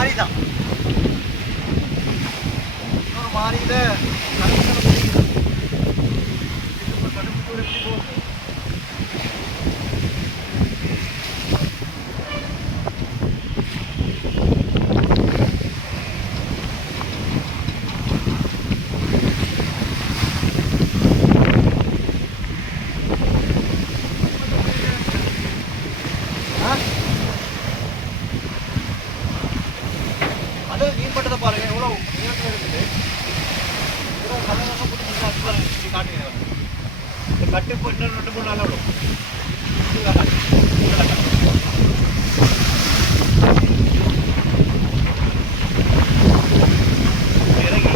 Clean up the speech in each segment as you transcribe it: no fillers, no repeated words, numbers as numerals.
மாறி தான் இன்னொரு மாறியில் மீன் பட்டதை பாருங்க எவ்வளோ உயரத்தில் இருக்குது. இதெல்லாம் கலவரம் போட்டு காட்டுங்க. இந்த கட்டு போட்டு 2-3 நாள் விடும். இறங்கி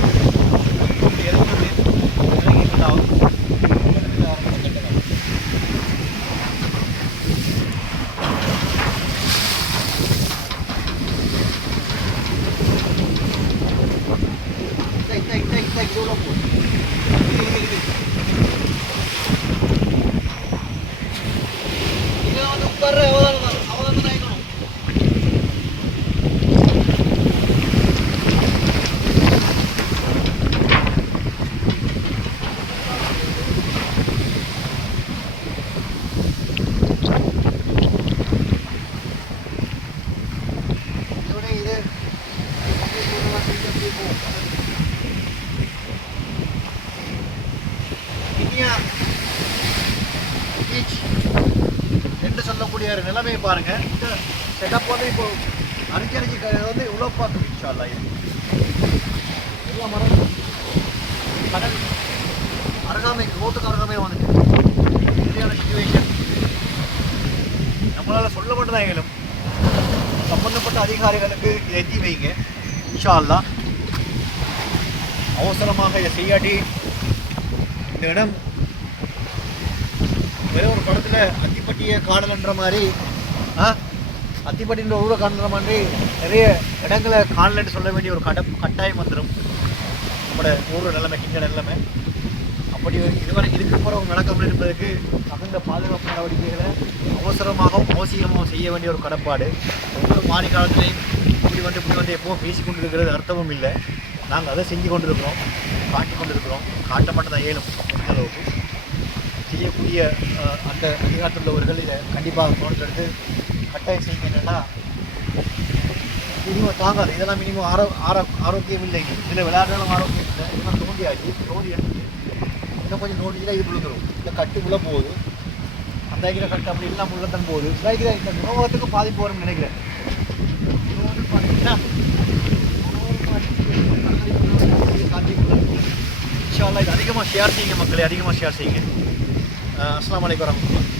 பீச் என்று சொல்லக்கூடிய ஒரு நிலைமையை பாருங்க. இந்த செட்டப் வந்து இப்போ அரிஞ்சரிஞ்சு வந்து இவ்வளோ பார்க்க இன்ஷால்லா எல்லாம் மரம் கடல் அருகாமை ரோட்டுக்கு அருகாமை வந்துட்டு சரியான சிச்சுவேஷன். நம்மளால் சொல்ல மட்டும்தான் எங்களும் சம்பந்தப்பட்ட அதிகாரிகளுக்கு இதை எத்தி வைங்க இன்ஷால்லா. அவசரமாக இதை செய்யாட்டி இந்த இடம் வேற ஒரு படத்தில் அத்திப்பட்டியை காணலன்ற மாதிரி அத்திப்பட்டின்ற ஊரை காணுற மாதிரி நிறைய இடங்களை காணலன்னு சொல்ல வேண்டிய ஒரு கட்டாயம் வந்துடும் நம்மளோட ஊர் நிலைமை கிட்ட நிலைமை. அப்படி இதுவரை இதுக்கு போகிறவங்க நடக்காமல் இருப்பதற்கு தகுந்த பாதுகாப்பு நடவடிக்கைகளை அவசரமாகவும் அவசியமாகவும் செய்ய வேண்டிய ஒரு கடப்பாடு. ஒவ்வொரு மாறி காலத்திலையும் இப்படி வந்து எப்பவும் பேசி கொண்டு இருக்கிறது அர்த்தமும் இல்லை. நாங்கள் அதை செஞ்சு கொண்டு இருக்கிறோம், காட்டி கொண்டு இருக்கிறோம். காட்ட மட்டும் தான் ஏழும் அளவுக்கு செய்யக்கூடிய அந்த அதிகாரத்தில் உள்ளவர்கள் இதை கண்டிப்பாக கவனத்தெடுத்து கட்டாயம் செய்யுங்க. என்னென்னா மினிமம் தாங்காது, இதெல்லாம் மினிமம் ஆரோக்கியம் இல்லைங்க. இதில் விளையாடுறதும் ஆரோக்கியம் இல்லை. இதெல்லாம் தோண்டி எடுத்துட்டு இன்னும் கொஞ்சம் நோண்டிச்சுன்னா இது விழுந்துடும். இந்த கட்டுக்குள்ளே போகுது, அந்த ஐக்கிற கட்டு அப்படி இல்லாமல் உள்ளதான் போகுது. சில இந்த உணவகத்துக்கு பாதிப்பு வரும்னு நினைக்கிறேன். இது வந்து பார்த்தீங்கன்னா இன்ஷா அல்லாஹ் இது அதிகமாக ஷேர் செய்யுங்க மக்களே, அதிகமாக ஷேர் செய்யுங்க. அஸ்ஸலாமு அலைக்கும் வரஹ்மத்துல்லாஹ்.